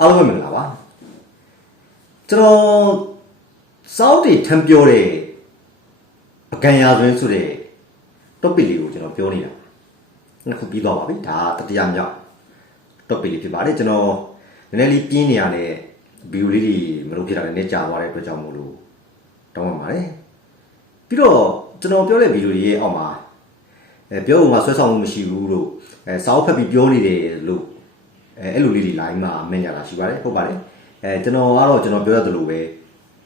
အားလုံးပဲမင်္ဂလာပါကျွန်တော်စောက်တီထံပြောတဲ့ပကံရာသွင်းဆိုတဲ့ topic လေးကိုကျွန်တော်ပြောနေတာနှစ်ခုပြီးသွားပါပြီဒါတတိယမြောက် topic လေးဖြစ်ပါတယ်ကျွန်တော်နည်းနည်းလေးပြင်းနေရတဲ့ဗီဒီယိုလေးတွေမလုပ်ဖြစ်တာလည်းနည်းကြာသွားတဲ့အတွက်ကြောင့်မို့လို့တောင်းပန်ပါတယ်ပြီးတော့ကျွန်တော်ပြောတဲ့ဗီဒီယိုတွေရဲ့အောက်မှာအဲပြောဖို့မှဆွဲဆောင်မှုမရှိဘူးလို့အဲစာအုပ်ဖတ်ပြီးပြောနေတယ်လို့ အဲအဲ့လိုလေးတွေ line မှာမင်းကြတာရှိပါတယ်ဟုတ်ပါတယ်အဲကျွန်တော်ကတော့ကျွန်တော်ပြောရသလိုပဲ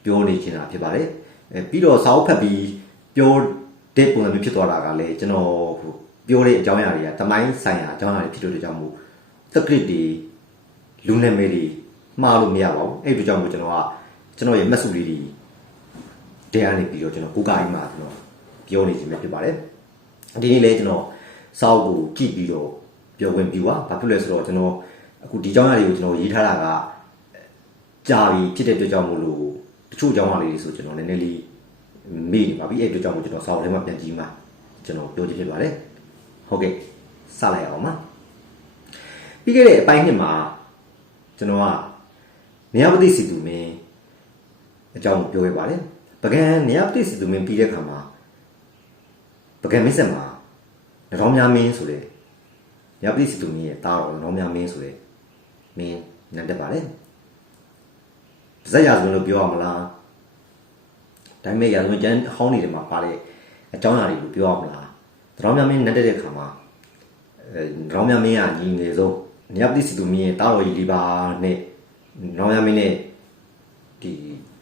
ပြောနေချင်တာဖြစ်ပါတယ်အဲပြီးတော့စာအုပ်ဖတ်ပြီးပြောတဲ့ပုံစံမျိုးဖြစ်သွားတာကလည်းကျွန်တော်ဟိုပြောတဲ့အကြောင်းအရာတွေကတမိုင်းဆိုင်ရာအကြောင်းအရာတွေဖြစ်လို့တဲ့ကြောင့်မို့သက်ကရစ်တွေလူနာမည်တွေမှားလို့မရပါဘူးအဲ့ဒီကြောင့်မို့ကျွန်တော်ကကျွန်တော်ရဲ့မှတ်စုလေးတွေတရားနေပြီးတော့ကျွန်တော်ကိုယ်ကိုယ်မှာကျွန်တော်ပြောနေခြင်းပဲဖြစ်ပါတယ်ဒီနေ့လည်းကျွန်တော်စာအုပ်ကိုကြည့်ပြီးတော့ပြောခွင့်ပြုပါဘာဖြစ်လဲဆိုတော့ကျွန်တော် အခုဒီကြောင်းရလေးကိုကျွန်တော်ရေးထားတာကကြာပြီဖြစ်တဲ့အတွက်ကြောင့်မို့လို့တချို့ကြောင်းရလေးတွေဆိုကျွန်တော်နည်းနည်းလေးမေ့နေပါပြီအဲ့အတွက်ကြောင့်မို့ကျွန်တော်စာအုပ်ထဲမှာပြန်ကြည့်မှကျွန်တော်ပြောချင်ဖြစ်ပါတယ်ဟုတ်ကဲ့စလိုက်အောင်ပါပြီးခဲ့တဲ့အပိုင်းနှစ်မှာကျွန်တော်ကနေရပတိစီသူမင်းအကြောင်းပြောခဲ့ပါတယ်ပကံနေရပတိစီသူမင်းပြီးတဲ့အခါမှာပကံမင်းဆက်မှာနတော်များမင်းဆိုတဲ့ရပတိစီသူမင်းရဲ့တာတော်နောင်မြမင်းဆိုတဲ့ မင်းနံတက်ပါလေဇက်ရဆိုလို့ပြောရမလားဒါပေမဲ့ရဆိုကျန်ဟောင်းနေတယ်မှာပါတဲ့အကြောင်းအရာတွေကိုပြောရမလားတောင်မြမင်းနံတက်တဲ့ခါမှာအဲတောင်မြမင်းကညီငယ်ဆုံးရပတိစီသူမင်းရဲ့တာတော်ကြီးလေးပါနဲ့နောင်မြမင်းနဲ့ဒီ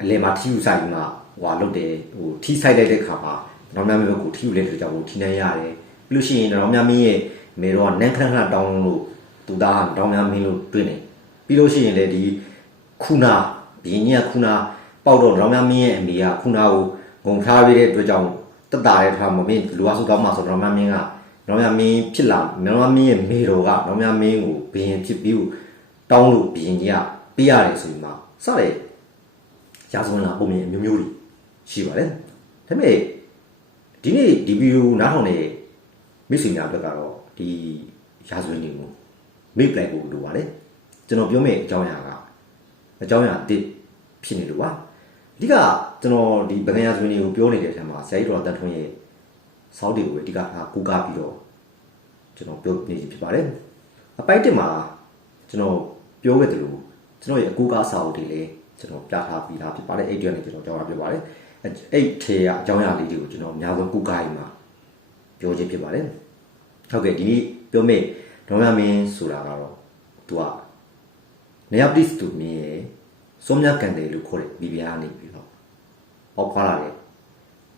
အလဲမှာထီယူဆိုင်မှာဟွာလုတ်တယ်ဟိုထီဆိုင်လိုက်တဲ့ခါမှာနောင်မြမင်းကိုထီယူလိုက်တဲ့ကြောင့်ထီနှမ်းရတယ်ပြီးလို့ရှိရင်နောင်မြမင်းရဲ့မေတော့နန်းခဏခဏတောင်းလို့ သူသားတောင်းများမင်းလို့တွင်းနေပြီးလို့ရှိရင်လေဒီခုနာဒီညကခုနာပေါက်တော့တောင်းများမင်းရဲ့အမေကခုနာကိုဂုံထားပေးတဲ့အတွက်ကြောင့်တက်တာတဲ့ထားမမင်းလူဝါစုတောင်းမှာဆိုတော့တောင်းများမင်းကတောင်းများမင်းဖြစ်လာတောင်းများမင်းရဲ့မေတော်ကတောင်းများမင်းကိုဘယင်ဖြစ်ပြီးတောင်းလို့ဘယင်ကြီးကပေးရတယ်ဆိုပြီးမှစတဲ့ရာဇဝင်လာပုံမြင်အမျိုးမျိုးတွေရှိပါတယ်ဒါပေမဲ့ဒီနေ့ဒီဗီဒီယိုနားထောင်နေမိတ်ဆွေများအတွက်ကတော့ဒီရာဇဝင်တွေကို မိတ်ပလိုက်ဖို့လိုပါတယ်ကျွန်တော်ပြောမယ့်အကြောင်းအရာကအကြောင်းအရာအတစ်ဖြစ်နေလို့ပါအဓိကကျွန်တော်ဒီဗကံရာဇဝင်တွေကိုပြောနေတဲ့အထက်မှာဆရာကြီးတော်တန်ထွန်းရဲ့စောက်တွေကိုအဓိကကူကားပြီးတော့ကျွန်တော်ပြောနေဖြစ်ပါတယ်အပိုက်တစ်မှာကျွန်တော်ပြောခဲ့တယ်လို့ကျွန်တော်ရဲ့အကူကားစာအုပ်တွေလည်းကျွန်တော်ပြထားပြီးသားဖြစ်ပါတယ်အဲ့ဒီကနေကျွန်တော်ကြောင်းရပြပါတယ်အဲ့ထေကအကြောင်းအရာလေးတွေကိုကျွန်တော်အများဆုံးကူကားရင်မှာပြောခြင်းဖြစ်ပါတယ်ဟုတ်ကဲ့ဒီနေ့ပြောမယ့် ဒေါမမင်းဆိုတာကတော့သူကနေရပတိစတူမင်းရဲ့စုံမြကန်တယ်လို့ခေါ်တဲ့ဘီဘီယာနေပြီးတော့ဟောခွာလာတယ်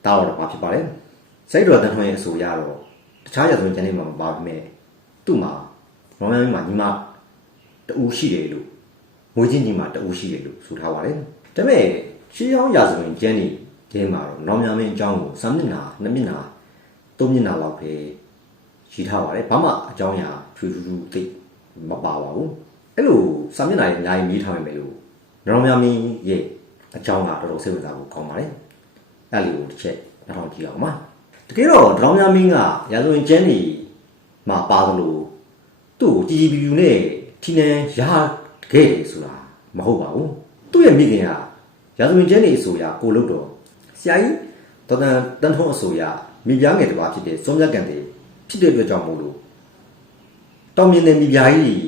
တာတော်မှာဖြစ်ပါတယ်စိတ်တော်တန်ထွန်းရဲ့အဆိုရတော့တခြားရဆိုရင်ကျန်နေမှာမပါဘူးမဲ့သူ့မှာဒေါမမင်းမှာညီမတူရှိတယ်လို့ငွေချင်းညီမတူရှိတယ်လို့ဆိုထားပါတယ်ဒါပေမဲ့ရှင်းအောင်ရဆိုရင်ကျန်နေတဲမှာတော့နောင်မြမင်းအကြောင်းကို3မျက်နှာ2မျက်နှာ3မျက်နှာလောက်ပဲ ရှိထားပါတယ်ဘာမှအကြောင်းအရာထွေထူးထူးသိမပါပါဘူးအဲ့လိုစာမျက်နှာတွေအများကြီးရေးထားမယ်လို့နောင်မြမင်းရဲ့အကြောင်းကတော်တော်စိတ်ဝင်စားဖို့ကောင်းပါတယ်အဲ့လေးကိုတစ်ချက်နှောင်းကြည့်အောင်ပါတကယ်တော့ဒေါင်းမြမင်းကရာဇဝင်ကျန်းနေမှာပါသလိုသူ့ကိုကြည်ကြည်ပြူပြူနဲ့ထီနန်းရခဲ့တယ်ဆိုတာမဟုတ်ပါဘူးသူ့ရဲ့မိခင်ကရာဇဝင်ကျန်းနေအဆိုအရကိုလုတ်တော်ဆရာကြီးဒေါက်တာတန်ထုံးအဆိုအရမိဖုရားငယ်တစ်ပါးဖြစ်တဲ့စွန်မြတ်ကန်တဲ့ ဖြစ်တဲ့အတွက်ကြောင့်မို့လို့တောင်မြင်တဲ့မိဖုရားကြီး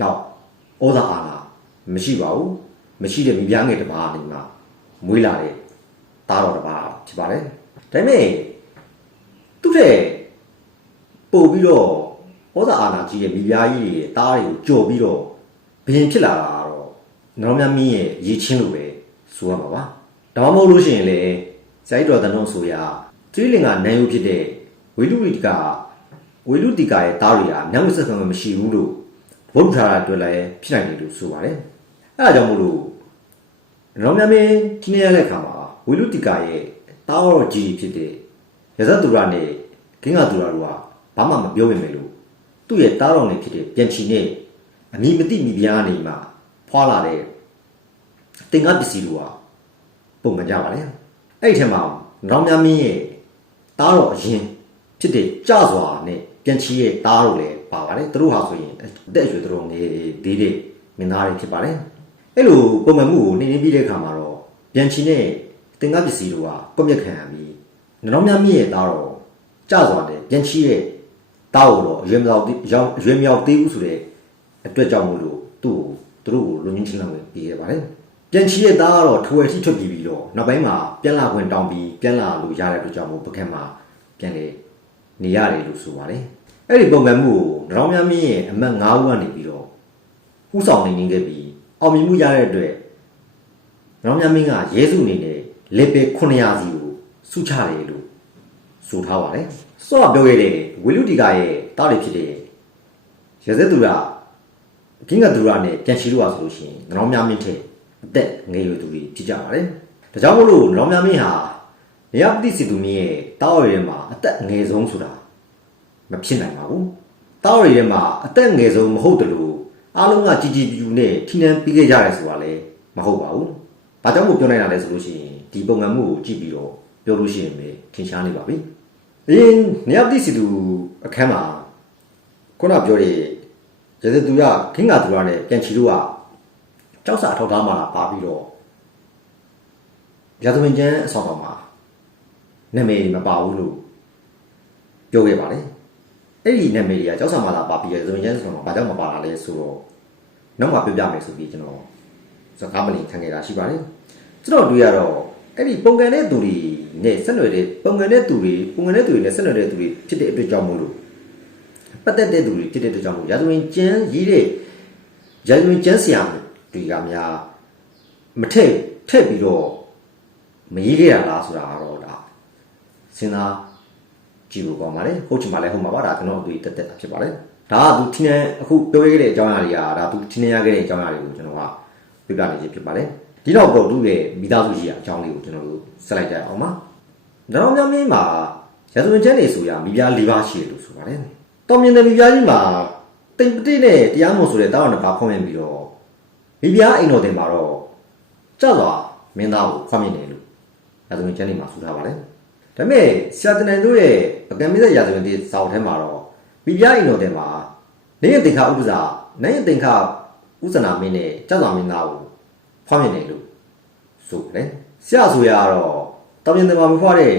လောက်ဩဇာအာဏာမရှိပါဘူးမရှိတဲ့မိဖုရားငယ်တစ်ပါးနေမှာမွေးလာတဲ့သားတော်တစ်ပါးဖြစ်ပါတယ်ဒါပေမဲ့သူ့တဲ့ပို့ပြီးတော့ဩဇာအာဏာကြီးရဲ့မိဖုရားကြီးရဲ့သားတွေကိုကြော်ပြီးတော့ဘရင်ဖြစ်လာတာတော့နော်မြမင်းရဲ့ရည်ချင်းလိုပဲဆိုရမှာပါဒါမှမဟုတ်လို့ရှိရင်လေဇိုက်တော်တန်တော်ဆိုရသီလင်္ကာနန်းယုဖြစ်တဲ့ဝိလူဝိတက ဝိလူတိကာရဲ့သားတွေကမြောက်မဆက်ဆံမရှိဘူးလို့ဘုဒ္ဓထာအတွက်လည်းဖြစ်နိုင်တယ်လို့ဆိုပါတယ်အဲဒါကြောင့်မို့လို့ရောင်မြမင်းဒီနေ့ရတဲ့အခါမှာဝိလူတိကာရဲ့တားတော်ကြီးဖြစ်တဲ့ရဇတ်သူရနဲ့ဂင်းကသူရတို့ကဘာမှမပြောမိမယ်လို့သူ့ရဲ့တားတော်နဲ့ဖြစ်တဲ့ပြန်ချီနဲ့အမိမတိမိဖုရားနေမှာဖွာလာတဲ့တင်ကားပစ္စည်းတို့ကပုံမှန်ကြပါလေအဲ့ဒီထဲမှာရောင်မြမင်းရဲ့တားတော်အရင် ဖြစ်တဲ့ကြစွာနဲ့ပြန်ချီရဲ့တားတို့လည်းပါပါတယ်သူတို့ဟာဆိုရင်အသက်အရွယ်သူတို့ငယ်သေးတဲ့ငင်းသားတွေဖြစ်ပါတယ်အဲ့လိုပုံမှန်မှုကိုနှိမ့်နှင်းပြီးတဲ့အခါမှာတော့ပြန်ချီနဲ့တင်ကားပစ္စည်းတို့ကကွက်မြက်ခံရပြီးနတော်များမြင့်ရဲ့သားတော့ကြစွာတဲ့ပြန်ချီရဲ့သားကိုတော့ရွေးမလောက်ရောက်ရွေးမြောက်သေးဘူးဆိုတဲ့အတွက်ကြောင့်မို့လို့သူ့ကိုသူတို့ကိုလူငင်းချင်းလောက်ပြီးရပါတယ်ပြန်ချီရဲ့သားကတော့ထွေထီထွက်ပြီးပြီးတော့နောက်ပိုင်းမှာပြန်လာခွင့်တောင်းပြီးပြန်လာလို့ရတဲ့အတွက်ကြောင့်မို့ပကက်မှာပြန်လေ နေရတယ်လို့ဆိုပါတယ်အဲ့ဒီပုံစံမှုကိုနတော်များမြင့်ရဲ့အမတ်၅ဦးကနေပြီးတော့ဥဆောင်နေနေခဲ့ပြီးအောင်မြင်မှုရတဲ့အတွက်နောင်မြမင်းကရဲစုအနေနဲ့လေပေ900စီကိုစုချတယ်လို့ဆိုထားပါတယ်။စောကပြောခဲ့တဲ့ဝီလူတီကာရဲ့တားတွေဖြစ်တဲ့ရဇက်သူရဂင်းကသူရနဲ့ပြန်ချီလို့ရဆိုလို့ရှိရင်နောင်မြမင်းထက်အသက်ငယ်ရွယ်သူတွေဖြစ်ကြပါတယ်။ဒါကြောင့်မို့လို့နောင်မြမင်းဟာ နေရပတိစီသူမင်းရဲ့တားရည်မှာအသက်ငယ်ဆုံးဆိုတာမဖြစ်နိုင်ပါဘူး။တားရည်မှာအသက်ငယ်ဆုံးမဟုတ်တယ်လို့အားလုံးကကြည်ကြည်ပြူနဲ့ထိနှံပြီးခဲ့ကြရဲဆိုတာလည်းမဟုတ်ပါဘူး။ဘာကြောင့်မို့ပြောနိုင်တာလဲဆိုလို့ရှိရင်ဒီပုံစံမှုကိုကြည့်ပြီးတော့ပြောလို့ရှိရင်ပဲထင်ရှားနေပါပြီ။အင်းနေရာပတိစီသူအခန်းမှာခုနပြောတဲ့ရသသူရခင်းကသူရနဲ့ပြန်ချီလို့ကကြောက်စာထောက်ထားမှလာပါပြီးတော့ရသဝင်ကျန်းအဆောင်တော်မှာ နာမည်မပါဘူးလို့ပြောခဲ့ပါတယ်။အဲ့ဒီနာမည်တွေကကြောက်ဆံမာလာပါပြီးရဇဝင်ကျန်းဆိုတော့ဘာကြောင့်မပါလာလဲဆိုတော့နောက်မှပြောပြမယ်ဆိုပြီးကျွန်တော်စကားမလင်ခံခဲ့တာရှိပါတယ်ကျွန်တော်တွေ့ရတော့အဲ့ဒီပုံကန်တဲ့သူတွေနဲ့ဆက်နွယ်တဲ့ပုံကန်တဲ့သူတွေပုံကန်တဲ့သူတွေနဲ့ဆက်နွယ်တဲ့သူတွေဖြစ်တဲ့အတွက်ကြောင့်မို့လို့ပတ်သက်တဲ့သူတွေဖြစ်တဲ့အတွက်ကြောင့်မို့ရာဇဝင်ကျန်းရေးတဲ့ရာဇဝင်ကျန်းဆရာတွေကများမထည့်ထည့်ပြီးတော့မရေးခဲ့ရလားဆိုတာကတော့ဒါ စဉ်းစားကြည့်လို့ကောင်းပါလေဟုတ်ချင်ပါလေဟုတ်မှာပါဒါကျွန်တော်တို့တက်တက်ဖြစ်ပါလေဒါကသူထင်းနေအခုပြောရခဲ့တဲ့အကြောင်းအရာတွေကဒါသူထင်းနေရခဲ့တဲ့အကြောင်းအရာတွေကိုကျွန်တော်ကပြပြနေခြင်းဖြစ်ပါလေဒီတော့တော့သူ့ရဲ့မိသားစုကြီးအကြောင်းလေးကိုကျွန်တော်တို့ဆက်လိုက်ကြအောင်ပါကျွန်တော်များမင်းမှာရသဝင်ကျန်းနေဆိုရမိဖုရား၄ပါးရှိတယ်လို့ဆိုပါတယ်တော်မြင်တဲ့မိဖုရားကြီးမှာတိမ်ပတိနဲ့တရားမွန်ဆိုတဲ့တာဝန်တစ်ပါးဖွင့်ပြီးတော့မိဖုရားအိမ်တော်တင်မှာတော့ကြောက်စွာမင်းသားကိုဖွင့်မြင်တယ်လို့ရသဝင်ကျန်းနေမှာဆိုထားပါလေ ဒါပေမဲ့ဆရာတနန်တို့ရဲ့အကံမင်းသက်ရာဇဝင်တိစာအုပ်ထဲမှာတော့မိဖုရားအိမ်တော်တဲ့မှာနေရတင်ခဥပ္ပစာနိုင်ရတင်ခဥဇနာမင်းနဲ့ကြောက်တော်မင်းသားကိုဖွားမြင်တယ်လို့ဆိုတယ်ဆရာဆိုရကတော့တောင်ရင်တမမဖွားတဲ့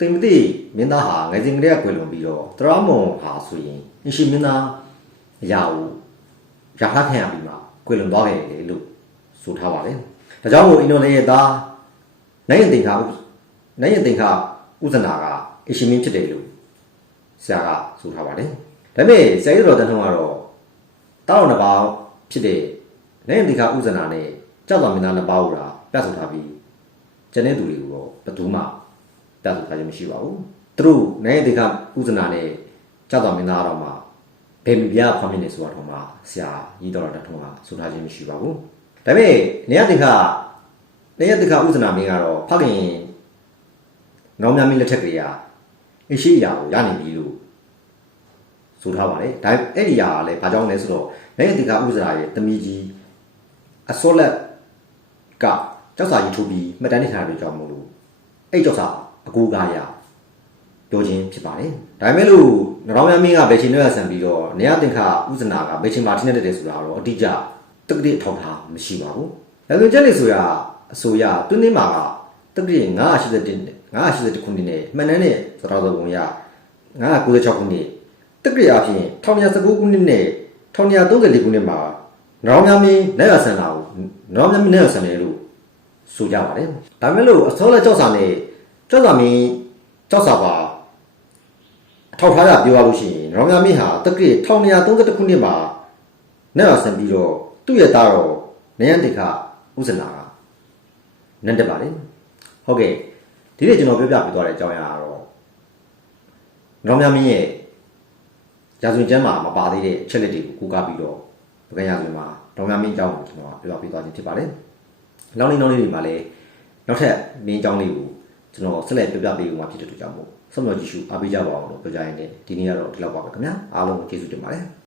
တင်မတိမင်းသားဟာငယ်စဉ်ကလေးကကွယ်လွန်ပြီးတော့တရမွန်ဟာဆိုရင်အရှင်မင်းသားအရာကိုရာခခံရပြီးမှကွယ်လွန်သွားခဲ့တယ်လို့ဆိုထားပါတယ်ဒါကြောင့်မို့အင်ဒိုနီးရှားသားနိုင်ရတင်ခဥပ္ပ နိုင်ရင်တင်ခဥဇနာကအရှင်မင်းဖြစ်တယ်လို့ဆရာကဆိုထားပါတယ်။ဒါပေမဲ့ဆရာကြီးတော်တန်ထုံးကတော့တာတော်နှစ်ပါးဖြစ်တဲ့နိုင်ရင်တင်ခဥဇနာနဲ့ကြောက်တော်မင်းသားနှစ်ပါးကိုတာပြတ်ဆိုထားပြီးကျန်တဲ့သူတွေကိုတော့ဘယ်သူမှပြတ်ဆိုထားခြင်းမရှိပါဘူး။သူတို့နိုင်ရင်တင်ခဥဇနာနဲ့ကြောက်တော်မင်းသားတော့မှဘယ်ပြားဖောင်းမြင်နေဆိုတော့မှဆရာကြီးတော်တန်ထုံးကဆိုထားခြင်းမရှိပါဘူး။ဒါပေမဲ့နေရတင်ခနေရတင်ခဥဇနာမင်းကတော့ဖခင် နောင်များမင်းလက်ထက်ကလေးကအရှိအရာကိုရနိုင်ပြီလို့ဆိုထားပါတယ်ဒါအဲ့ဒီအရာကလည်းဘာကြောင့်လဲဆိုတော့နိုင်ငံတကာဥစ္စာရဲ့တမီကြီးအစောလက်ကကြောက်စာကြီးထိုးပြီးမှတ်တမ်းနေထားတဲ့ကြောင့်မို့လို့အဲ့ကြောက်စာအကူကားရပြောခြင်းဖြစ်ပါတယ်ဒါပေမဲ့လို့နောင်များမင်းကဘယ်ချိန်တော့ဆန်ပြီးတော့နေရတင်ခဥစ္စာကဘယ်ချိန်မှထိနေတဲ့တယ်ဆိုတာတော့အတိအကျတက္ကတိအထောက်ထားမရှိပါဘူးဒါဆိုချက်လေဆိုရအဆိုရတွင်းနေမှာကတက္ကရာ981 981ခုနှစ်နဲ့မှန်တမ်းနဲ့သတော်တော်ပုံရ996ခုနှစ်တက္ကရာအဖြစ်1919ခုနှစ်နဲ့1934ခုနှစ်မှာနောင်များမင်းနိုင်ရဆန်လာကိုနောင်များမင်းနိုင်ရဆန်တယ်လို့ဆိုကြပါတယ်ဒါမဲ့လို့အစောလက်ကြောက်စာနဲ့ကြောက်စာမင်းကြောက်စာပါအထောက်ထားရပြောရလို့ရှိရင်နောင်များမင်းဟာတက္ကရာ1932ခုနှစ်မှာနိုင်ရဆန်ပြီးတော့သူ့ရဲ့သားတော်နယန်တိခဥဇနာကနန်းတက်ပါတယ်ဟုတ်ကဲ့ ဒီနေ့ကျွန်တော်ပြောပြပေးသွားတဲ့အကြောင်းအရာကတော့နောင်မြမင်းရဲ့ရာဇဝင်ကျမ်းမှာမပါသေးတဲ့အချက်လက်တွေကိုကူးကားပြီးတော့ပကံရာဇဝင်မှာနောင်မြမင်းအကြောင်းကိုကျွန်တော်ပြောပြပေးသွားခြင်းဖြစ်ပါတယ်။နောက်နေ့နောက်နေ့တွေမှာလည်းနောက်ထပ်မင်းအကြောင်းလေးကိုကျွန်တော်ဆက်လက်ပြောပြပေးဦးမှာဖြစ်တဲ့အတွက်ကြောင့်မို့ဆက်မလို့ကြည့်ရှုအားပေးကြပါအောင်လို့ပြောကြရင်လည်းဒီနေ့ကတော့ဒီလောက်ပါပဲခင်ဗျာအားလုံးကိုကျေးဇူးတင်ပါတယ်။